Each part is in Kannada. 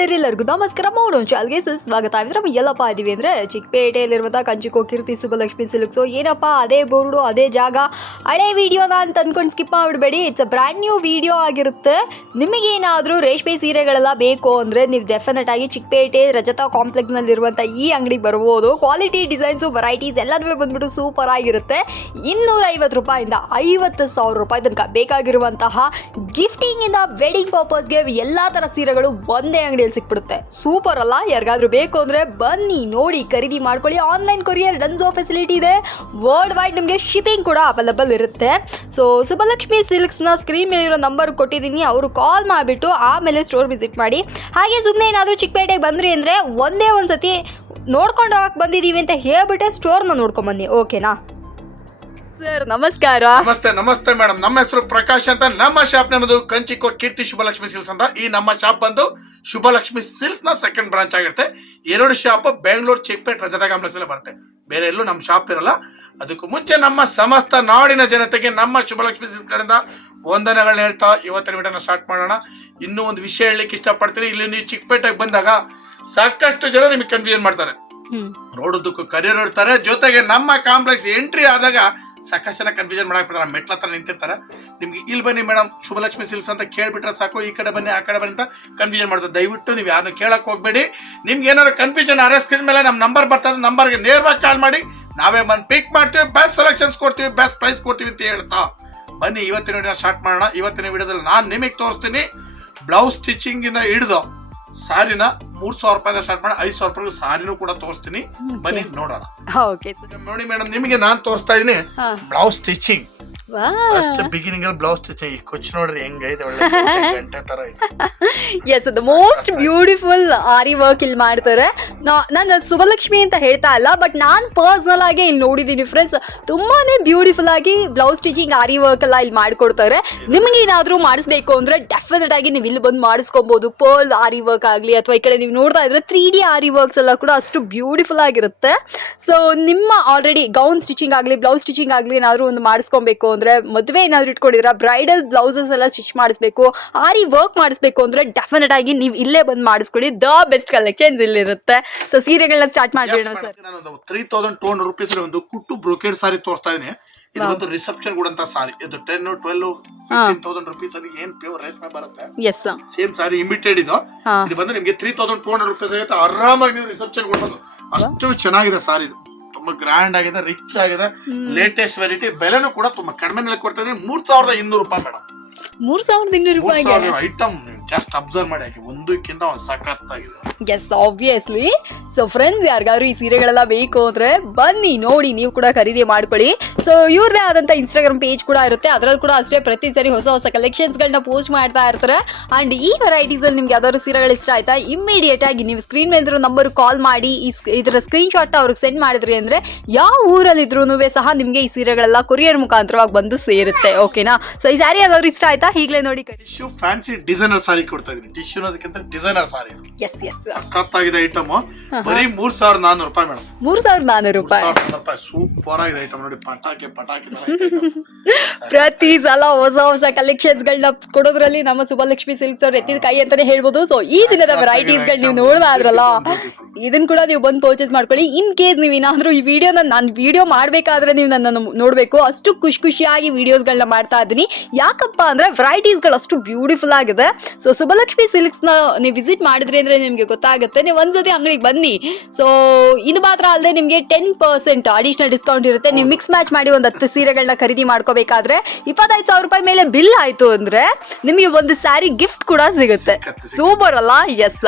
ಗೆಳೆಯರು ಎಲ್ಲರಿಗೂ ನಮಸ್ಕಾರ. ಮಾಡೋಣ ಚಾಲ್ಗೆ ಸ್ವಾಗತ. ನಮ್ಮ ಎಲ್ಲಪ್ಪ ಇದೀವಿ ಅಂದರೆ ಚಿಕ್ಕಪೇಟೆಯಲ್ಲಿರುವಂಥ ಕಂಚಿಕೋ ಕೀರ್ತಿ ಸುಬ್ಬಲಕ್ಷ್ಮಿ ಸಿಲ್ಕ್ಸು. ಏನಪ್ಪ ಅದೇ ಬೋರ್ಡು ಅದೇ ಜಾಗ, ಹಳೆ ವಿಡಿಯೋನ ಅಂತ ಅಂದ್ಕೊಂಡು ಸ್ಕಿಪ್ ಮಾಡಿಬಿಡಬೇಡಿ. It's a brand new video ಆಗಿರುತ್ತೆ. ನಿಮಗೇನಾದರೂ ರೇಷ್ಮೆ ಸೀರೆಗಳೆಲ್ಲ ಬೇಕು ಅಂದರೆ ನೀವು ಡೆಫಿನೆಟ್ ಆಗಿ ಚಿಕ್ಕಪೇಟೆ ರಜತಾ ಕಾಂಪ್ಲೆಕ್ಸ್ನಲ್ಲಿರುವಂಥ ಈ ಅಂಗಡಿಗೆ ಬರ್ಬೋದು. ಕ್ವಾಲಿಟಿ ಡಿಸೈನ್ಸು ವೆರೈಟೀಸ್ ಎಲ್ಲನೂ ಬಂದ್ಬಿಟ್ಟು ಸೂಪರ್ ಆಗಿರುತ್ತೆ. 250 ರೂಪಾಯಿಂದ 50,000 ರೂಪಾಯಿ ತನಕ ಬೇಕಾಗಿರುವಂತಹ ಗಿಫ್ಟಿಂಗಿಂದ ವೆಡ್ಡಿಂಗ್ ಪರ್ಪಸ್ಗೆ ಎಲ್ಲ ಥರ ಸೀರೆಗಳು ಒಂದೇ ಅಂಗಡಿಯಲ್ಲಿ ಸಿಕ್ಬಿಡುತ್ತೆ. ಸೂಪರ್ ಅಲ್ಲ? ಯಾರಿಗಾದ್ರೂ ಬೇಕು ಅಂದರೆ ಬನ್ನಿ, ನೋಡಿ, ಖರೀದಿ ಮಾಡ್ಕೊಳ್ಳಿ. ಆನ್ಲೈನ್ ಕೊರಿಯರ್ ಡನ್ಸೋ ಫೆಸಿಲಿಟಿ ಇದೆ. ವರ್ಲ್ಡ್ ವೈಡ್ ನಿಮಗೆ ಶಿಪ್ಪಿಂಗ್ ಕೂಡ ಅವೈಲಬಲ್ ಇರುತ್ತೆ. ಸೊ ಸುಬ್ಬಲಕ್ಷ್ಮಿ ಸಿಲ್ಕ್ಸ್ನ ಸ್ಕ್ರೀನ್ ಮೇಲಿರೋ ನಂಬರ್ ಕೊಟ್ಟಿದ್ದೀನಿ, ಅವರು ಕಾಲ್ ಮಾಡಿಬಿಟ್ಟು ಆಮೇಲೆ ಸ್ಟೋರ್ ವಿಸಿಟ್ ಮಾಡಿ. ಹಾಗೆ ಸುಮ್ಮನೆ ಏನಾದರೂ ಚಿಕ್ಕಪೇಟೆಗೆ ಬಂದ್ರಿ ಅಂದರೆ ಒಂದೇ ಒಂದು ಸತಿ ನೋಡ್ಕೊಂಡು ಹೋಗಕ್ಕೆ ಬಂದಿದ್ದೀವಿ ಅಂತ ಹೇಳ್ಬಿಟ್ಟೆ ಸ್ಟೋರ್ನ ನೋಡ್ಕೊಂಬನ್ನಿ. ಓಕೆನಾ ಸರ್? ನಮಸ್ಕಾರ. ನಮಸ್ತೆ ಮೇಡಮ್. ನಮ್ಮ ಹೆಸರು ಪ್ರಕಾಶ್ ಅಂತ. ನಮ್ಮ ಶಾಪ್ ನಮ್ಮದು ಕಂಚಿಕೋ ಕೀರ್ತಿ ಶುಭಲಕ್ಷ್ಮಿ ಸಿಲ್ಕ್ಸ್ ಅಂತ. ಈ ನಮ್ಮ ಶಾಪ್ ಬಂದು ಶುಭಲಕ್ಷ್ಮಿ ಸಿಲ್ಕ್ಸ್ ನ ಸೆಕೆಂಡ್ ಬ್ರಾಂಚ್ ಆಗಿರುತ್ತೆ. 2 ಶಾಪ್ ಬೆಂಗಳೂರು ಚಿಕ್ಕಪೇಟೆ ರಜತಾ ಕಾಂಪ್ಲೆಕ್ಸ್ ಅಲ್ಲಿ ಬರುತ್ತೆ. ಬೇರೆ ಎಲ್ಲೂ ನಮ್ಮ ಶಾಪ್ ಇರಲ್ಲ. ಅದಕ್ಕೂ ಮುಂಚೆ ನಮ್ಮ ಸಮಸ್ತ ನಾಡಿನ ಜನತೆಗೆ ನಮ್ಮ ಶುಭಲಕ್ಷ್ಮಿ ಸಿಲ್ಕ್ಸ್ ಕಡೆಯಿಂದ ವಂದನೆಗಳನ್ನ ಹೇಳ್ತಾ ಇವತ್ತಿನ ವಿಡಿಯೋನ ಸ್ಟಾರ್ಟ್ ಮಾಡೋಣ. ಇನ್ನೂ ಒಂದು ವಿಷಯ ಹೇಳಲಿಕ್ಕೆ ಇಷ್ಟಪಡ್ತೀನಿ. ಇಲ್ಲಿ ನೀವು ಚಿಕ್ಕಪೇಟೆಗೆ ಬಂದಾಗ ಸಾಕಷ್ಟು ಜನ ನಿಮಗೆ ಕನ್ಫ್ಯೂಷನ್ ಮಾಡ್ತಾರೆ. ರೋಡದಕ್ಕೂ ಕರಿಯರ್ ಇರ್ತಾರೆ. ಜೊತೆಗೆ ನಮ್ಮ ಕಾಂಪ್ಲೆಕ್ಸ್ ಎಂಟ್ರಿ ಆದಾಗ ಸಾಕಷ್ಟು ಜನ ಕನ್ಫ್ಯೂಷನ್ ಮಾಡಕ್ ಬಿಡ್ತಾರೆ. ಮೆಟ್ಲ ಹತ್ರ ನಿಂತಿರ್ತಾರೆ. ನಿಮ್ಗೆ ಇಲ್ಲಿ ಬನ್ನಿ ಮೇಡಮ್ ಶುಭಲಕ್ಷ್ಮಿ ಸಿಲ್ಕ್ಸ್ ಅಂತ ಕೇಳ್ಬಿಟ್ರೆ ಸಾಕು, ಈ ಕಡೆ ಬನ್ನಿ ಆ ಕಡೆ ಬನ್ನಿ ಅಂತ ಕನ್ಫ್ಯೂಷನ್ ಮಾಡ್ತಾರೆ. ದಯವಿಟ್ಟು ನೀವು ಯಾರನ್ನು ಕೇಳಕ್ ಹೋಗ್ಬೇಡಿ. ನಿಮ್ಗೆ ಏನಾದ್ರು ಕನ್ಫ್ಯೂಷನ್ ಆದ್ರೆ ಸ್ಕ್ರೀನ್ ಮೇಲೆ ನಮ್ಮ ನಂಬರ್ ಬರ್ತದೆ, ನಂಬರ್ಗೆ ನೇರವಾಗಿ ಕಾಲ್ ಮಾಡಿ, ನಾವೇ ಬಂದು ಪಿಕ್ ಮಾಡ್ತೀವಿ, ಬೆಸ್ಟ್ ಸೆಲೆಕ್ಷನ್ಸ್ ಕೊಡ್ತೀವಿ, ಬೆಸ್ಟ್ ಪ್ರೈಸ್ ಕೊಡ್ತೀವಿ ಅಂತ ಹೇಳ್ತಾ ಬನ್ನಿ ಇವತ್ತಿನ ವಿಡಿಯೋ ಸ್ಟಾರ್ಟ್ ಮಾಡೋಣ. ಇವತ್ತಿನ ವಿಡಿಯೋದಲ್ಲಿ ನಾನು ನಿಮಗೆ ತೋರಿಸ್ತೀನಿ ಬ್ಲೌಸ್ ಸ್ಟಿಚಿಂಗ್ ಇಂದ ಹಿಡಿದು ಸಾರಿನ 3,000 ರೂಪಾಯಿಂದ ಸ್ಟಾರ್ಟ್ ಮಾಡಿ 5,000 ರೂಪಾಯಿ ಸಾರಿನೂ ಕೂಡ ತೋರಿಸ್ತೀನಿ. ಬನ್ನಿ ನೋಡೋಣ. ನೋಡಿ ಮೇಡಮ್, ನಿಮಗೆ ನಾನು ತೋರಿಸ್ತಾ ಇದೀನಿ ಬ್ಲೌಸ್ ಸ್ಟಿಚಿಂಗ್. ಫಸ್ಟ್ ಬಿಗಿನಿಂಗ್ ಅಲ್ಲಿ ಬ್ಲೌಸ್ ಸ್ಟಿಚಿಂಗ್. ಈ ಕುಚ್ಚು ನೋಡ್ರಿ ಹೆಂಗೈತೆ, ಒಳ್ಳೆ ಗಂಟೆ ತರ ಐತೆ. Yes, the most beautiful aari work ಇಲ್ಲಿ ಮಾಡ್ತಾರೆ. ನಾನು ಸುಬ್ಬಲಕ್ಷ್ಮಿ ಅಂತ ಹೇಳ್ತಾ ಇಲ್ಲ, ಬಟ್ ನಾನು ಪರ್ಸನಲ್ ಆಗಿ ಇಲ್ಲಿ ನೋಡಿದ್ದೀನಿ ಫ್ರೆಂಡ್ಸ್, ತುಂಬಾನೇ ಬ್ಯೂಟಿಫುಲ್ ಆಗಿ ಬ್ಲೌಸ್ ಸ್ಟಿಚಿಂಗ್ ಆರಿ ವರ್ಕ್ ಎಲ್ಲ ಇಲ್ಲಿ ಮಾಡ್ಕೊಡ್ತಾರೆ. ನಿಮ್ಗೆ ಏನಾದರೂ ಮಾಡಿಸ್ಬೇಕು ಅಂದ್ರೆ ಡೆಫಿನೆಟ್ ಆಗಿ ನೀವು ಇಲ್ಲಿ ಬಂದು ಮಾಡಿಸ್ಕೊಬಹುದು. ಪರ್ಲ್ ಆರಿ ವರ್ಕ್ ಆಗಲಿ ಅಥವಾ ಈ ಕಡೆ ನೀವು ನೋಡ್ತಾ ಇದ್ರೆ 3D ಆರಿ ವರ್ಕ್ಸ್ ಎಲ್ಲ ಕೂಡ ಅಷ್ಟು ಬ್ಯೂಟಿಫುಲ್ ಆಗಿರುತ್ತೆ. ಸೊ ನಿಮ್ಮ ಆಲ್ರೆಡಿ ಗೌನ್ ಸ್ಟಿಚಿಂಗ್ ಆಗಲಿ ಬ್ಲೌಸ್ ಸ್ಟಿಚಿಂಗ್ ಆಗಲಿ ಏನಾದರೂ ಒಂದು ಮಾಡಿಸ್ಕೊಬೇಕು ಅಂದ್ರೆ, ಮದುವೆ ಏನಾದ್ರು ಇಟ್ಕೊಂಡಿದ್ರ, ಬ್ರೈಡಲ್ ಬ್ಲೌಸಸ್ ಎಲ್ಲ ಸ್ಟಿಚ್ ಮಾಡಿಸ್ಬೇಕು, ಆರಿ ವರ್ಕ್ ಮಾಡಿಸ್ಬೇಕು ಅಂದ್ರೆ ಡೆಫಿನೆಟ್ ಆಗಿ ನೀವು ಇಲ್ಲೇ ಬಂದು ಮಾಡಿಸ್ಕೊಳ್ಳಿ. ದ ಬೆಸ್ಟ್ ಕಲೆಕ್ಷನ್ಸ್ ಇಲ್ಲಿರುತ್ತೆ. ಸೊ ಸೀರೆಗಳನ್ನ ಸ್ಟಾರ್ಟ್ ಮಾಡ್ಬೇಡ ಸರ್. ನಾನು 3,200 ರೂಪೀಸ್ ಒಂದು ಕುಟ್ಟು ಬ್ರೋಕೆಡ್ ಸಾರಿ ತೋರಿಸ್ತಾ ಇದೀನಿ. ಇದು ಒಂದು ರಿಸೆಪ್ಷನ್ ಕೂಡ ಸಾರಿ. ಇದು 10, 12, 15,000 ರೂಪೀಸ್ ಅಲ್ಲಿ ಏನ್ ಪ್ಯೂರ್ ರೇಷ್ಮೆ ಬರುತ್ತೆ. ಎಸ್, ಸೇಮ್ ಸಾರಿ ಇಮಿಟೆಡ್ ಇದು. ಇದು ಬಂದು ನಿಮ್ಗೆ 3,200 ರೂಪೀಸ್ ಆಗುತ್ತೆ. ಆರಾಮಾಗಿ ನೀವು ರಿಸೆಪ್ಷನ್ ಕೊಡ್ಬೋದು. ಅಷ್ಟು ಚೆನ್ನಾಗಿದೆ ಸಾರಿ. ಇದು ತುಂಬಾ ಗ್ರ್ಯಾಂಡ್ ಆಗಿದೆ, ರಿಚ್ ಆಗಿದೆ, ಲೇಟೆಸ್ಟ್ ವೆರೈಟಿ. ಬೆಲೆನೂ ಕೂಡ ತುಂಬಾ ಕಡಿಮೆ ಕೊಡ್ತಾ ಇದ್ದೀನಿ. 3,200 ರೂಪಾಯಿ ಮೇಡಮ್. 3,200 ರೂಪಾಯಿಗೆ ಐಟಮ್ ಜಸ್ಟ್ ಅಬ್ಸರ್ವ್ ಮಾಡಿ, ಒಂದಕ್ಕಿಂತ ಒಂದು ಸಖತ್ತಾಗಿದೆ. S, obviously. ಸೊ ಫ್ರೆಂಡ್ಸ್, ಯಾರಿಗಾದ್ರು ಈ ಸೀರೆಗಳೆಲ್ಲ ಬೇಕು ಅಂದ್ರೆ ಬನ್ನಿ, ನೋಡಿ, ನೀವು ಕೂಡ ಖರೀದಿ ಮಾಡ್ಕೊಳ್ಳಿ. ಸೊ ಇವ್ರದೇ ಆದಂಥ ಇನ್ಸ್ಟಾಗ್ರಾಮ್ ಪೇಜ್ ಕೂಡ ಇರುತ್ತೆ. ಅದರಲ್ಲಿ ಕೂಡ ಅಷ್ಟೇ ಪ್ರತಿ ಸರಿ ಹೊಸ ಹೊಸ ಕಲೆಕ್ಷನ್ಸ್ಗಳನ್ನ ಪೋಸ್ಟ್ ಮಾಡ್ತಾ ಇರ್ತಾರೆ. ಆ್ಯಂಡ್ ಈ ವೆರೈಟೀಸಲ್ಲಿ ನಿಮ್ಗೆ ಯಾವ್ದಾದ್ರು ಸೀರೆಗಳು ಇಷ್ಟ ಆಯ್ತಾ, ಇಮಿಡಿಯೇಟ್ ಆಗಿ ನೀವು ಸ್ಕ್ರೀನ್ ಮೇಲಿರೋ ನಂಬರ್ ಕಾಲ್ ಮಾಡಿ ಇದರ ಸ್ಕ್ರೀನ್ ಶಾಟ್ ಅವ್ರಿಗೆ ಸೆಂಡ್ ಮಾಡಿದ್ರಿ ಅಂದ್ರೆ ಯಾವ ಊರಲ್ಲಿದ್ರೂ ಸಹ ನಿಮಗೆ ಈ ಸೀರೆಗಳೆಲ್ಲ ಕೊರಿಯರ್ ಮುಖಾಂತರವಾಗಿ ಬಂದು ಸೇರುತ್ತೆ. ಓಕೆನಾ? ಸೊ ಈ ಸ್ಯಾರಿ ಯಾವ್ದಾದ್ರು ಇಷ್ಟ ಆಯ್ತಾ, ಈಗಲೇ ನೋಡಿ. ಟಿಶ್ಯೂ ಫ್ಯಾನ್ಸಿ ಡಿಸೈನರ್ ಸಾರಿ ಕೊಡ್ತಾ ಇದೀನಿ. ಟಿಶ್ಯೂ ಅನ್ನೋದಕ್ಕಿಂತ ಡಿಸೈನರ್ ಸಾರಿ. ಎಸ್ ಎಸ್, ಸಖತ್ತಾಗಿದೆ ಐಟಮ್. ಬರೀ 3,400 ರೂಪಾಯಿ ಮೇಡಮ್. 3,400 ರೂಪಾಯಿ. ಸೂಪರ್ ಆಗಿದೆ ಐಟಮ್. ನೋಡಿ, ಪಟಾಕಿ ಪ್ರತಿ ಸಲ ಹೊಸ ಹೊಸ ಕಲೆಕ್ಷನ್ಸ್ ಗಳನ್ನ ಕೊಡೋದ್ರಲ್ಲಿ ನಮ್ಮ ಸುಬ್ಬಲಕ್ಷ್ಮಿ ಸಿಲ್ಕ್ಸ್ ಅವ್ರು ಎತ್ತಿದ ಕೈ ಅಂತಾನೆ ಹೇಳ್ಬೋದು. ಸೊ ಈ ದಿನದ ವೆರೈಟೀಸ್ ಗಳು ನೀವು ನೋಡ್ದಾದ್ರಲ್ಲ, ಇದನ್ನ ಕೂಡ ನೀವು ಬಂದು ಪರ್ಚೇಸ್ ಮಾಡ್ಕೊಳ್ಳಿ. ಇನ್ ಕೇಸ್ ನೀವು ಏನಾದ್ರೂ ಈ ವಿಡಿಯೋನ ನಾನು ವಿಡಿಯೋ ಮಾಡ್ಬೇಕಾದ್ರೆ ನೀವು ನನ್ನ ನೋಡ್ಬೇಕು. ಅಷ್ಟು ಖುಷಿಯಾಗಿ ವಿಡಿಯೋಸ್ಗಳನ್ನ ಮಾಡ್ತಾ ಇದ್ದೀನಿ. ಯಾಕಪ್ಪ ಅಂದ್ರೆ ವೆರೈಟೀಸ್ ಗಳು ಅಷ್ಟು ಬ್ಯೂಟಿಫುಲ್ ಆಗಿದೆ. ಸೊ ಸುಬ್ಬಲಕ್ಷ್ಮಿ ಸಿಲ್ಕ್ಸ್ ನ ನೀವು ವಿಸಿಟ್ ಮಾಡಿದ್ರಿ ಅಂದ್ರೆ ನಿಮ್ಗೆ ಗೊತ್ತಾಗುತ್ತೆ. ನೀವು ಒಂದ್ಸತಿ ಅಂಗಡಿಗೆ ಬನ್ನಿ. ಸೊ ಇದು ಮಾತ್ರ ಅಲ್ಲದೆ ನಿಮ್ಗೆ 10% ಅಡಿಷನಲ್ ಡಿಸ್ಕೌಂಟ್ ಇರುತ್ತೆ. ನೀವು ಮಿಕ್ಸ್ ಮ್ಯಾಚ್ ಮಾಡಿ ಒಂದು 10 ಸೀರೆಗಳನ್ನ ಖರೀದಿ ಮಾಡ್ಕೋಬೇಕಾದ್ರೆ 25,000 ರೂಪಾಯಿ ಮೇಲೆ ಬಿಲ್ ಆಯ್ತು ಅಂದ್ರೆ ನಿಮಗೆ ಒಂದು ಸ್ಯಾರಿ ಗಿಫ್ಟ್ ಕೂಡ ಸಿಗುತ್ತೆ. ಸೂಪರ್ ಅಲ್ಲ? ಎಸ್,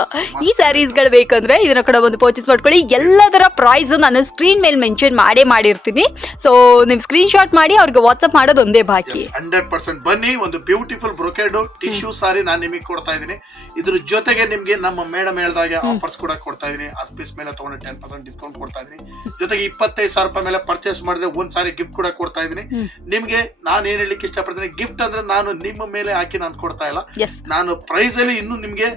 ಈ ಸ್ಯಾರೀಸ್ ಗಳು ಬೇಕಂದ್ರೆ ಇದನ್ನ ಕೂಡ ಒಂದು ಪರ್ಚೇಸ್ ಮಾಡ್ಕೊಳ್ಳಿ. ಎಲ್ಲದರ ಪ್ರೈಸ್ ನಾನು ಸ್ಕ್ರೀನ್ ಮೇಲೆ ಮೆನ್ಷನ್ ಮಾಡಿರ್ತೀನಿ. ಸೊ ನೀವು ಸ್ಕ್ರೀನ್ ಶಾಟ್ ಮಾಡಿ ಅವ್ರಿಗೆ ವಾಟ್ಸ್ಆಪ್ ಮಾಡೋದು ಒಂದೇ ಬಾಕಿ. 100% ಬನ್ನಿ. ಒಂದು ಬ್ಯೂಟಿಫುಲ್ ಬ್ರೊಕೇಡ್ ಟಿಶ್ಯೂ ಸಾರಿ ನಾನು ನಿಮಗೆ ಕೊಡ್ತಾ ಇದೀನಿ. ಇದ್ರ ಜೊತೆಗೆ ನಿಮ್ಗೆ ನಮ್ಮ ಮೇಡಮ್ ಹೇಳ್ದಾಗೆ ಆಫರ್ಸ್ ಕೂಡ ಕೊಡ್ತಾ ಇದೀನಿ. 10 ಪೀಸ್ ಮೇಲೆ ತಗೊಂಡು 10% ಡಿಸ್ಕೌಂಟ್ ಕೊಡ್ತಾ ಇದೀನಿ. ಜೊತೆಗೆ 25,000 ರೂಪಾಯಿ ಮೇಲೆ ಪರ್ಚೇಸ್ ಮಾಡಿದ್ರೆ ಒಂದ್ ಸಾರಿ ಗಿಫ್ಟ್ ಕೂಡ ಕೊಡ್ತಾ ಇದೀನಿ. ನಿಮ್ಗೆ ನಾನು ಏನ್ ಹೇಳಲಿಕ್ಕೆ ಇಷ್ಟಪಡ್ತೀನಿ, ಗಿಫ್ಟ್ ಅಂದ್ರೆ ನಾನು ನಿಮ್ಮ ಮೇಲೆ ಹಾಕಿ ನಾನು ಕೊಡ್ತಾ ಇಲ್ಲ. ನಾನು ಪ್ರೈಸ್ ಅಲ್ಲಿ ಇನ್ನು ನಿಮ್ಗೆ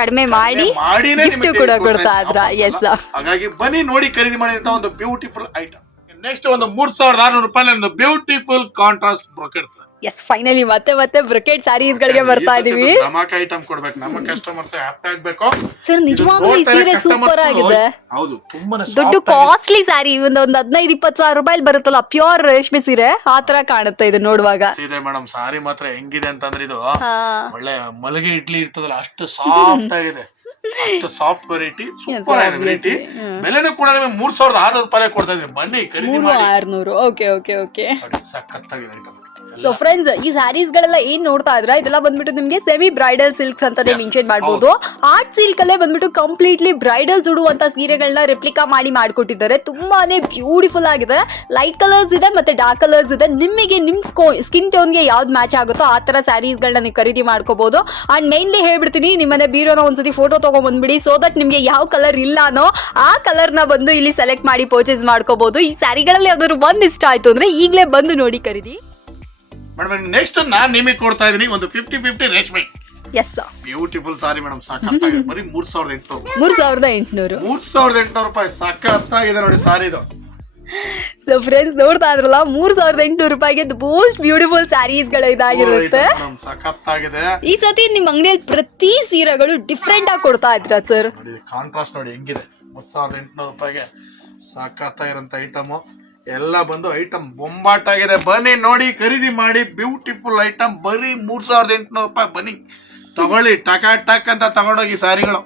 ಕಡಿಮೆ ಮಾಡಿನೇ ಕೂಡ ಕೊಡ್ತಾ ಇದ್ರ. ಎಸ್, ಹಾಗಾಗಿ ಬನ್ನಿ, ನೋಡಿ, ಖರೀದಿ ಮಾಡಿ ಅಂತ ಒಂದು ಬ್ಯೂಟಿಫುಲ್ ಐಟಮ್. ನೆಕ್ಸ್ಟ್ ಒಂದು 3,600 ರೂಪಾಯಿ ಒಂದು beautiful contrast brocade S finally ಮತ್ತೆ ಬ್ರೊಕೆಟ್ ಸ್ಯಾರೀಸ್ ಗಳಿಗೆ ಬರ್ತಾ ಇದೀವಿ ಧಮಾಕ ಐಟಮ್ ಕೊಡ್ಬೇಕು ನಮ್ಮ ಕಸ್ಟಮರ್ಸ್ ಹ್ಯಾಪಿ ಆಗ್ಬೇಕು ಸರ್. ನಿಜವಾಗ್ಲೂ ಈ ಸೀರೆ ಸೂಪರ್ ಆಗಿದೆ. ಹೌದು ತುಂಬಾನೇ ದೊಡ್ಡ ಕಾಸ್ಟ್ಲಿ ಸ್ಯಾರಿ ಒಂದು 15-20 ಸಾವಿರ ರೂಪಾಯಿ ಬರುತ್ತಲ್ಲ ಪ್ಯೂರ್ ರೇಷ್ಮೆ ಸೀರೆ ಆ ತರ ಕಾಣುತ್ತೆ ಇದು ನೋಡುವಾಗ. ಇದೆ ಮೇಡಮ್ ಸಾರಿ ಮಾತ್ರ ಹೆಂಗಿದೆ ಅಂತಂದ್ರೆ ಇದು ಒಳ್ಳೆ ಮಲಗೆ ಇಡ್ಲಿ ಇರ್ತದಲ್ಲ ಅಷ್ಟು ಸಾಫ್ಟ್ ಆಗಿದೆ. ಅಷ್ಟು ಸಾಫ್ಟ್ ವೆರೈಟಿ ಸೂಪರ್ ಆಗಿದೆ ವೆರೈಟಿ. ಬೆಲೆನೂ ಕೂಡ ನಿಮಗೆ 3600 ರೂಪಾಯಿ ಕೊಡ್ತಾ ಇದ್ರಿ. ಬನ್ನಿ ಖರೀದಿ ಮಾಡಿ. 3600. ಓಕೆ ಸಖತ್ತಾಗಿದೆ ಐಟಮ್. ಸೊ ಫ್ರೆಂಡ್ಸ್, ಈ ಸ್ಯಾರೀಸ್ ಗಳೆಲ್ಲ ಏನ್ ನೋಡ್ತಾ ಇದ್ರ ಇದೆಲ್ಲ ಬಂದ್ಬಿಟ್ಟು ನಿಮ್ಗೆ ಸೆಮಿ ಬ್ರೈಡಲ್ ಸಿಲ್ಕ್ಸ್ ಅಂತಾನೆ ಮೆನ್ಷನ್ ಮಾಡಬಹುದು. ಆರ್ಟ್ ಸಿಲ್ಕ್ ಅಲ್ಲೇ ಬಂದ್ಬಿಟ್ಟು ಕಂಪ್ಲೀಟ್ಲಿ ಬ್ರೈಡಲ್ಸ್ ಉಡುವಂತ ಸೀರೆಗಳನ್ನ ರೆಪ್ಲಿಕಾ ಮಾಡಿಕೊಟ್ಟಿದ್ದಾರೆ. ತುಂಬಾನೇ ಬ್ಯೂಟಿಫುಲ್ ಆಗಿದೆ. ಲೈಟ್ ಕಲರ್ಸ್ ಇದೆ ಮತ್ತೆ ಡಾರ್ಕ್ ಕಲರ್ಸ್ ಇದೆ. ನಿಮಗೆ ನಿಮ್ ಸ್ಕಿನ್ ಟೋನ್ಗೆ ಯಾವ್ದು ಮ್ಯಾಚ್ ಆಗುತ್ತೋ ಆ ತರ ಸ್ಯಾರೀಸ್ ಗಳನ್ನ ನೀವು ಖರೀದಿ ಮಾಡ್ಕೋಬಹುದು. ಅಂಡ್ ಮೇನ್ಲಿ ಹೇಳ್ಬಿಡ್ತೀನಿ, ನಿಮ್ಮನೆ ಬೀರೋನ ಒಂದ್ಸತಿ ಫೋಟೋ ತಗೊಂಡ್ ಬಂದ್ಬಿಡಿ. ಸೊ ದಟ್ ನಿಮ್ಗೆ ಯಾವ ಕಲರ್ ಇಲ್ಲಾನೋ ಆ ಕಲರ್ ನ ಬಂದು ಇಲ್ಲಿ ಸೆಲೆಕ್ಟ್ ಮಾಡಿ ಪರ್ಚೇಸ್ ಮಾಡ್ಕೋಬಹುದು. ಈ ಸ್ಯಾರಿಗಳಲ್ಲಿ ಯಾವ್ದಾದ್ರು ಒಂದ್ ಇಷ್ಟ ಆಯ್ತು ಅಂದ್ರೆ ಈಗಲೇ ಬಂದು ನೋಡಿ ಖರೀದಿ. ಮೇಡಮ್ ನೆಕ್ಸ್ಟ್ ನಾನ್ ನಿಮಗೆ ಕೊಡ್ತಾ ಇದೀನಿ ಒಂದು 50-50 ರೇಷ್ಮೆ. ಎಸ್ ಬ್ಯೂಟಿಫುಲ್ ಸಾರಿ ಮೇಡಮ್, ಸಖತ್ತಾಗಿದೆ. ಬರೀ 3800. 3800 ರೂಪಾಯಿ. ಸಖತ್ತಾಗಿದೆ ನೋಡಿ ಸಾರಿ ಇದು. ಸೊ ಫ್ರೆಂಡ್ಸ್, ನೋಡ್ತಾ ಇದ್ರಲ್ಲ 3800 ರೂಪಾಯಿಗೆ ಮೋಸ್ಟ್ ಬ್ಯೂಟಿಫುಲ್ ಸ್ಯಾರೀಸ್ ಗಳು ಇದಾಗಿರುತ್ತೆ. ಸಖತ್ತಾಗಿದೆ. ಈ ಸತಿ ನಿಮ್ ಅಂಗಡಿಯಲ್ಲಿ ಪ್ರತಿ ಸೀರೆಗಳು ಡಿಫ್ರೆಂಟ್ ಆಗಿ ಕೊಡ್ತಾ ಇದ್ರ ಸರ್. ಕಾಂಟ್ರಾಸ್ಟ್ ನೋಡಿ ಹೆಂಗಿದೆ. 3800 ರೂಪಾಯಿಗೆ ಸಖತ್ತಾಗಿರೋಂಥ ಐಟಮ್ ಎಲ್ಲ ಬಂದು ಐಟಮ್ ಬೊಂಬಾಟ್ ಆಗಿದೆ. ಬನ್ನಿ ನೋಡಿ ಖರೀದಿ ಮಾಡಿ. ಬ್ಯೂಟಿಫುಲ್ ಐಟಮ್ ಬರೀ 3800 ರೂಪಾಯಿ. ಬನ್ನಿ ತಗೊಳ್ಳಿ, ಟಕ್ ಅಂತ ತಗೊಂಡೋಗಿ ಸಾರಿಗಳು.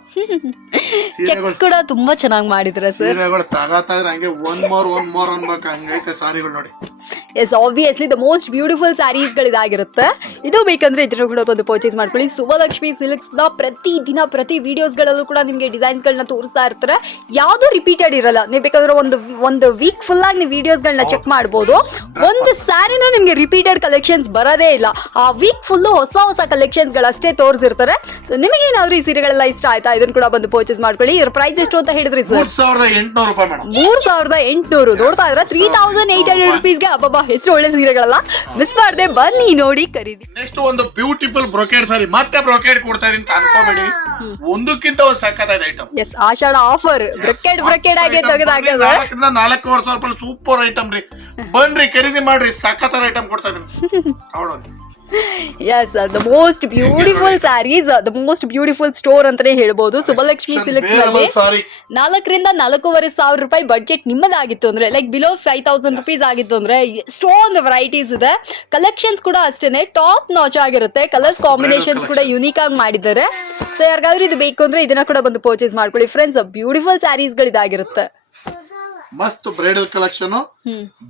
ಚೆಕ್ಸ್ ಕೂಡ ತುಂಬಾ ಚೆನ್ನಾಗಿ ಮಾಡಿದ್ರ ಸರ್. ಸೀರೆಗಳು ತಗೋತಾ ಇದ್ರೆ ಹಂಗೆ ಒನ್ ಮೋರ್ ಅನ್ಬೇಕು, ಹಂಗೈತೆ ಸಾರಿಗಳು ನೋಡಿ. Yes obviously the most beautiful sarees ಗಳಿದಾಗಿರುತ್ತೆ. ಇದು ಬೇಕಂದ್ರೆ ಇದನ್ನು ಕೂಡ ಬಂದು ಪರ್ಚೇಸ್ ಮಾಡ್ಕೊಳ್ಳಿ. ಸುಭಲಕ್ಷ್ಮಿ ಸಿಲ್ಕ್ಸ್ ನ ಪ್ರತಿ ವಿಡಿಯೋಸ್ ಗಳಲ್ಲೂ ಕೂಡ ನಿಮ್ಗೆ ಡಿಸೈನ್ಸ್ ಗಳನ್ನ ತೋರಿಸ್ತಾ ಇರ್ತಾರೆ. ಯಾವ್ದು ರಿಪೀಟೆಡ್ ಇರಲ್ಲ. ನೀವು ಬೇಕಾದ್ರೆ ಒಂದು ವೀಕ್ ಫುಲ್ ಆಗಿ ನೀವು ವಿಡಿಯೋಸ್ ಗಳನ್ನ ಚೆಕ್ ಮಾಡಬಹುದು. ಒಂದು ಸ್ಯಾರಿನ ನಿಮ್ಗೆ ರಿಪೀಟೆಡ್ ಕಲೆಕ್ಷನ್ಸ್ ಬರೋದೇ ಇಲ್ಲ. ಆ ವೀಕ್ ಫುಲ್ ಹೊಸ ಕಲೆಕ್ಷನ್ಸ್ ಗಳಷ್ಟೇ ತೋರಿಸಿರ್ತಾರೆ. ಸೊ ನಿಮಗೆ ಏನಾದ್ರು ಈ ಸೀರೆಗಳೆಲ್ಲ ಇಷ್ಟ ಆಯ್ತಾ, ಇದನ್ನ ಕೂಡ ಬಂದು ಪರ್ಚೇಸ್ ಮಾಡ್ಕೊಳ್ಳಿ. ಇದ್ರ ಪ್ರೈಸ್ ಎಷ್ಟು ಅಂತ ಹೇಳಿದ್ರಿ ಸರ್? 3800 ರೂಪಾಯಿ ಮೇಡಮ್. 3800. ನೋಡ್ತಾ ಇದ್ರ 3800 ರುಪೀಸ್ಗೆ ಅಬ್ಬಬ್ಬಾ ಎಷ್ಟು ಒಳ್ಳೆ ಸೀರೆಗಳಲ್ಲ. ಮಿಸ್ ಮಾಡದೆ ಬನ್ನಿ ನೋಡಿ ಖರೀದಿ. ನೆಕ್ಸ್ಟ್ ಒಂದು ಬ್ಯೂಟಿಫುಲ್ ಬ್ರೊಕೇಡ್ ಸಾರಿ. ಮತ್ತೆ ಬ್ರೊಕೇಡ್ ಕೊಡ್ತಾ ಇದೀನಿ ಅಂತ ಅನ್ಕೋಬೇಡಿ, ಒಂದಕ್ಕಿಂತ ಒಂದು ಸಕ್ಕತ್ತಾದ ಐಟಮ್. ಎಸ್ ಆಷಾಢ ಆಫರ್ ಬ್ರೊಕೇಡ್ ಆಗಿ ತೆಗೆದಾಗಿದೆ. 4,500 ರೂಪಾಯಿ ಸೂಪರ್ ಐಟಮ್ ರೀ. ಬನ್ರಿ ಖರೀದಿ ಮಾಡ್ರಿ, ಸಕ್ಕತ್ತಾದ ಐಟಮ್ ಕೊಡ್ತಾ ಇದೀನಿ. ತಗೊಳ್ಳೋದು. Yes, the most beautiful sarees, the most beautiful store ಅಂತಾನೆ ಹೇಳ್ಬೋದು. ಸುಭಲಕ್ಷ್ಮಿ ಸಿಲ್ಕ್ಸ್ ನಲ್ಲಿ 4,000 ರಿಂದ 4,500 ರೂಪಾಯಿ ಬಡ್ಜೆಟ್ ನಿಮ್ಮದಾಗಿತ್ತು ಅಂದ್ರೆ, ಲೈಕ್ ಬಿಲೋ 5,000 ರುಪೀಸ್ ಆಗಿತ್ತು ಅಂದ್ರೆ ಎಷ್ಟೊಂದು ವೆರೈಟೀಸ್ ಇದೆ. ಕಲೆಕ್ಷನ್ಸ್ ಕೂಡ ಅಷ್ಟೇನೆ ಟಾಪ್ ನಾಚ್ ಆಗಿರುತ್ತೆ. ಕಲರ್ಸ್ ಕಾಂಬಿನೇಷನ್ಸ್ ಕೂಡ ಯುನೀಕ್ ಆಗಿ ಮಾಡಿದ್ದಾರೆ. ಸೊ ಯಾರಿಗಾದ್ರೂ ಇದು ಬೇಕು ಅಂದ್ರೆ ಇದನ್ನ ಕೂಡ ಬಂದು ಪರ್ಚೇಸ್ ಮಾಡ್ಕೊಳ್ಳಿ ಫ್ರೆಂಡ್ಸ್. ಬ್ಯೂಟಿಫುಲ್ ಸ್ಯಾರೀಸ್ ಗಳಿದಾಗಿರುತ್ತೆ. ಮಸ್ತ್ ಬ್ರೈಡಲ್ ಕಲೆಕ್ಷನ್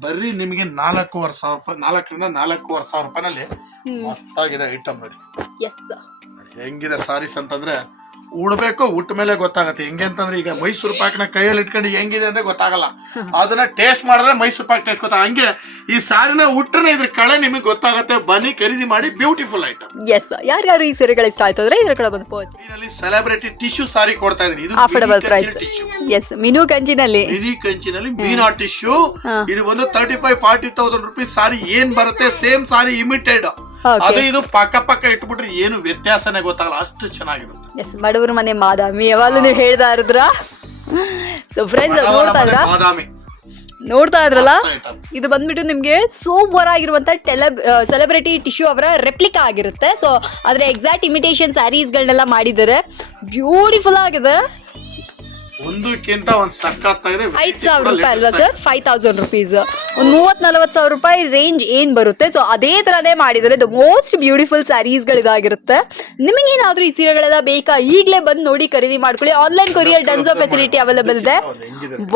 ಬರ್ರಿ ನಿಮಗೆ 4,500 ರೂಪಾಯಿ, 4,000 ರಿಂದ 4,500 ರೂಪಾಯಿನಲ್ಲಿ ಮಸ್ತ್ ಆಗಿದೆ ಐಟಮ್ ನೋಡಿ. ಎಸ್ ಹೆಂಗಿದೆ ಸಾರೀಸ್ ಅಂತಂದ್ರೆ ಉಡ್ಬೇಕು, ಉಟ್ಟ ಮೇಲೆ ಗೊತ್ತಾಗತ್ತೆ. ಹೆಂಗೆ ಅಂತಂದ್ರೆ ಈಗ ಮೈಸೂರು ಪಾಕ್ನ ಕೈಯಲ್ಲಿ ಇಟ್ಕೊಂಡು ಹೆಂಗಿದೆ ಅಂದ್ರೆ ಗೊತ್ತಾಗಲ್ಲ. ಅದನ್ನ ಟೇಸ್ಟ್ ಮಾಡಿದ್ರೆ ಮೈಸೂರು ಪಾಕ್ ಟೇಸ್ಟ್ ಗೊತ್ತಾಗ. ಹಂಗೆ ಈ ಸಾರಿನ ಉಟ್ರೆ ಇದ್ರ ಕಳೆ ನಿಮಗೆ ಗೊತ್ತಾಗತ್ತೆ. ಬನ್ನಿ ಖರೀದಿ ಮಾಡಿ. Beautiful item. ಎಸ್ ಯಾರ್ಯಾರು ಈ ಸೀರೆಗಳು ಇಷ್ಟ ಆಯ್ತು ಅಂದ್ರೆ ಇದ್ರ ಕಡೆ ಬಂದು ಇದರಲ್ಲಿ ಸೆಲೆಬ್ರಿಟಿ ಟಿಶ್ಯೂ ಸಾರಿ ಕೊಡ್ತಾ ಇದೀನಿ. ಇದು ಅಫೋರ್ಡಬಲ್ ಪ್ರೈಸ್. ಎಸ್ ಮಿನು ಕಂಚಿನಲ್ಲಿ ಮೀನಾ ಟಿಶ್ಯೂ. ಇದು ಒಂದು 35-40,000 ರೂಪಾಯಿ ಸಾರಿ ಏನ್ ಬರುತ್ತೆ. ಸೇಮ್ ಸಾರಿ ಇಮಿಟೆಡ್. ಅದು ಇದು ಪಕ್ಕ ಇಟ್ಬಿಟ್ರೆ ಏನು ವ್ಯತ್ಯಾಸನೇ ಗೊತ್ತಾಗಲ್ಲ, ಅಷ್ಟು ಚೆನ್ನಾಗಿರುತ್ತೆ. ಎಸ್ ಬಡವರ ಮನೆ ಬಾದಾಮಿ ಯಾವಾಗಲೂ ನೀವು ಹೇಳ್ತಾ ಇದ್ರ. ಸೊ ಫ್ರೆಂಡ್ಸ್ ನೋಡ್ತಾ ಇದ್ರಲ್ಲ, ಇದು ಬಂದ್ಬಿಟ್ಟು ನಿಮ್ಗೆ ಸೂಪರ್ ಆಗಿರುವಂತ ಸೆಲೆಬ್ರಿಟಿ ಟಿಶ್ಯೂ ಅವರ ರೆಪ್ಲಿಕಾ ಆಗಿರುತ್ತೆ. ಸೊ ಅದ್ರ ಎಕ್ಸಾಕ್ಟ್ ಇಮಿಟೇಷನ್ ಸ್ಯಾರೀಸ್ ಗಳನ್ನೆಲ್ಲ ಮಾಡಿದ್ದಾರೆ. ಬ್ಯೂಟಿಫುಲ್ ಆಗಿದೆ. ಒಂದಕ್ಕಿಂತ ಒಂದು ಸಕ್ಕತ್ತಾಗಿದೆ. 5,000 ರೂಪಾಯಿ ಅಲ್ವಾ ಸರ್? 5,000 ರುಪೀಸ್. ಒಂದು 30-40,000 ರೂಪಾಯಿ ರೇಂಜ್ ಏನ್ ಬರುತ್ತೆ. ಸೊ ಅದೇ ತರನೇ ಮಾಡಿದರೆ ದ ಮೋಸ್ಟ್ ಬ್ಯೂಟಿಫುಲ್ ಸ್ಯಾರೀಸ್ ಗಳಿದಾಗಿರುತ್ತೆ. ನಿಮಗೇನಾದ್ರೂ ಈ ಸೀರೆಗಳೆಲ್ಲ ಬೇಕಾ ಈಗಲೇ ಬಂದು ನೋಡಿ ಖರೀದಿ ಮಾಡ್ಕೊಳ್ಳಿ. Online courier Dunzo facility available ಇದೆ.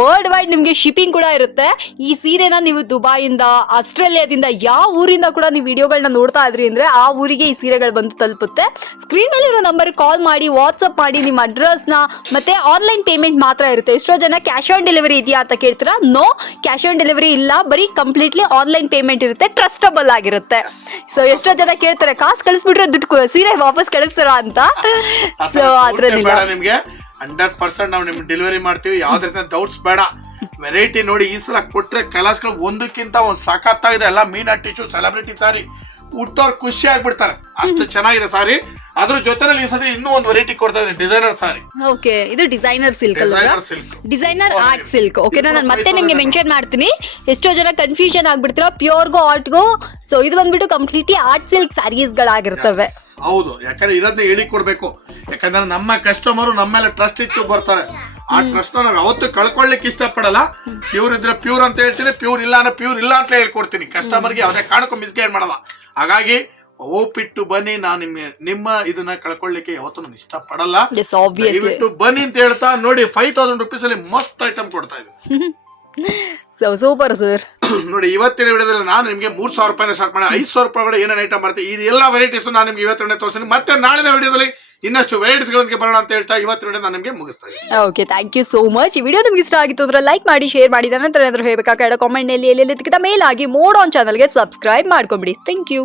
ವರ್ಲ್ಡ್ ವೈಡ್ ನಿಮ್ಗೆ ಶಿಪ್ಪಿಂಗ್ ಕೂಡ ಇರುತ್ತೆ. ಈ ಸೀರೆನ ನೀವು ದುಬೈಯಿಂದ, ಆಸ್ಟ್ರೇಲಿಯಾದಿಂದ, ಯಾವ ಊರಿಂದ ಕೂಡ ನೀವು ವಿಡಿಯೋಗಳನ್ನ ನೋಡ್ತಾ ಇದ್ರಿ ಅಂದ್ರೆ ಆ ಊರಿಗೆ ಈ ಸೀರೆಗಳು ಬಂದು ತಲುಪುತ್ತೆ. ಸ್ಕ್ರೀನ್ ಮೇಲೆ ಇರೋ ನಂಬರ್ ಕಾಲ್ ಮಾಡಿ, ವಾಟ್ಸ್ಆಪ್ ಮಾಡಿ ನಿಮ್ಮ ಅಡ್ರೆಸ್ ನ, ಮತ್ತೆ ಆನ್ಲೈನ್ ಪೇಮೆಂಟ್ ಮಾತ್ರ ಇರುತ್ತೆ. ಎಷ್ಟೋ ಜನ ಕ್ಯಾಶ್ ಆನ್ ಡೆಲಿವರಿ ಇದೆಯಾ ಅಂತ ಕೇಳ್ತೀರಾ. ನೋ, ಕ್ಯಾಶ್ ಆನ್ ಡೆಲಿವರಿ ಇಲ್ಲ. ಬರೀ ಕಂಪ್ಲೀಟ್ಲಿ ಆನ್ಲೈನ್ ಪೇಮೆಂಟ್ ಇರುತ್ತೆ. ಟ್ರಸ್ಟಬಲ್ ಆಗಿರುತ್ತೆ. ಸೊ ಎಷ್ಟೋ ಜನ ಕೇಳ್ತಾರೆ ಕಾಸು ಕಳಿಸ್ಬಿಟ್ರೆ ದುಡ್ಡು ಸೀರೆ ವಾಪಸ್ ಕಳಿಸ್ತಾರ ಅಂತ. ಸೊ ಅದ್ರಲ್ಲಿಲ್ಲ, ನಿಮ್ಗೆ 100% ನಾವು ನಿಮ್ಗೆ ಡೆಲಿವರಿ ಮಾಡ್ತೀವಿ. ಯಾವ್ದು ರೀತಿ ಡೌಟ್ಸ್ ಬೇಡ. ವೆರೈಟಿ ನೋಡಿ ಈ ಸಲ ಕೊಟ್ರೆ ಕಲರ್ಸ್ಗಳು ಒಂದಕ್ಕಿಂತ ಒಂದು ಸಖತ್ತಾಗಿದೆ. ಎಲ್ಲ ಮೀನಾ ಟಿಶ್ಯೂ ಸೆಲೆಬ್ರಿಟಿ ಸಾರಿ ಹುಟ್ಟೋರ್ ಖುಷಿ ಆಗ್ಬಿಡ್ತಾರೆ, ಅಷ್ಟು ಚೆನ್ನಾಗಿದೆ ಸಾರಿ. ಅದ್ರ ಜೊತೆನಲ್ಲಿ ಈ ಸತಿ ಇನ್ನೂ ಒಂದು ವೆರೈಟಿ ಕೊಡ್ತಾ ಇದೆ, ಡಿಸೈನರ್ ಸಾರಿ. ಓಕೆ, ಇದು ಡಿಸೈನರ್ ಸಿಲ್ಕ್ ಅಲ್ವಾ? Designer silk, designer art silk. ಓಕೆನಾ, ನಾನು ಮತ್ತೆ ನಿಮ್ಗೆ ಮೆನ್ಷನ್ ಮಾಡ್ತೀನಿ, ಎಷ್ಟೋ ಜನ ಕನ್ಫ್ಯೂಷನ್ ಆಗ್ಬಿಡ್ತೀರಾ ಪ್ಯೂರ್ಗೋ ಆರ್ಟ್ಗೋ. ಸೊ ಇದು ಬಂದ್ಬಿಟ್ಟು ಕಂಪ್ಲೀಟ್ಲಿ ಆರ್ಟ್ ಸಿಲ್ಕ್ ಸ್ಯಾರೀಸ್ ಗಳಾಗಿರ್ತವೆ. ಹೌದು, ಯಾಕಂದ್ರೆ ಇದನ್ನ ಹೇಳಿ ಕೊಡ್ಬೇಕು, ಯಾಕಂದ್ರೆ ನಮ್ಮ ಕಸ್ಟಮರ್ ನಮ್ಮ ಮೇಲೆ ಟ್ರಸ್ಟ್ ಇಟ್ಟು ಬರ್ತಾರೆ. ಆ ಟ್ರಸ್ಟ್ ನಾವು ಯಾವತ್ತು ಕಳ್ಕೊಳ್ಳಿಕ್ಕೆ ಇಷ್ಟಪಡಲ್ಲ. ಪ್ಯೂರ್ ಇದ್ರೆ ಪ್ಯೂರ್ ಅಂತ ಹೇಳ್ತೀನಿ, ಪ್ಯೂರ್ ಇಲ್ಲ ಅಂದ್ರೆ ಪ್ಯೂರ್ ಇಲ್ಲ ಅಂತ ಹೇಳ್ಕೊಡ್ತೀನಿ. ಕಸ್ಟಮರ್ಗೆ ಯಾವುದೇ ಕಾರಣಕ್ಕೂ ಮಿಸ್ಗೈಡ್ ಮಾಡಲ್ಲ. ಹಾಗಾಗಿ ಓಪಿಟ್ಟು ಬನ್ನಿ, ನಾನು ನಿಮ್ಮ ಇದನ್ನ ಕಳ್ಕೊಳ್ಳಿಕ್ಕೆ ಯಾವತ್ತೂ ನಾನು ಇಷ್ಟಪಡಲ್ಲ. ದಯವಿಟ್ಟು ಬನ್ನಿ ಅಂತ ಹೇಳ್ತಾ ನೋಡಿ, 5000 rupees ಅಲ್ಲಿ ಮಸ್ತ್ ಐಟಮ್ ಕೊಡ್ತಾ ಇದ್ದೀನಿ. Super sir. ನೋಡಿ, ಇವತ್ತಿನ ವಿಡಿಯೋದಲ್ಲಿ ನಾನು ನಿಮಗೆ 3000 ರೂಪಾಯಿನ ಸ್ಟಾರ್ಟ್ ಮಾಡಿ 5000 ರೂಪಾಯಿ ಒಳಗಡೆ ಏನೇನು ಐಟಮ್ ಬರುತ್ತೆ ಈ ಎಲ್ಲ ವೆರೈಟೀಸ್ ನಾನು ನಿಮ್ಗೆ ಇವತ್ತಿನ ತೋರಿಸ್ತೀನಿ. ಮತ್ತೆ ನಾಳಿನ ವಿಡಿಯೋದಲ್ಲಿ ಇನ್ನಷ್ಟು ವೆರೈಟೀಸ್ ಗಳೊಂದಿಗೆ ಬರೋಣ ಅಂತ ಹೇಳ್ತಾ ಇವತ್ತಿನ ವಿಡಿಯೋ ನಾನು ನಿಮಗೆ ಮುಗಿಸ್ತಾ ಇದ್ದೀನಿ. Okay, thank you so much. ಈ ವಿಡಿಯೋ ನಿಮ್ಗೆ ಇಷ್ಟ ಆಗಿತ್ತು ಅಂದ್ರೆ ಲೈಕ್ ಮಾಡಿ, ಶೇರ್ ಮಾಡಿ, ನಂತರ ಏನಾದರೂ ಹೇಳಬೇಕಾದ್ರೆ ಕಾಮೆಂಟ್ ನಲ್ಲಿ ಎಲ್ಲಿ ಮೇಲ್ ಆಗಿ ಮೋಡ್ ಆನ್ ಚಾನಲ್ಗೆ ಸಬ್ಸ್ಕ್ರೈಬ್ ಮಾಡ್ಕೊಂಬಿಡಿ. Thank you.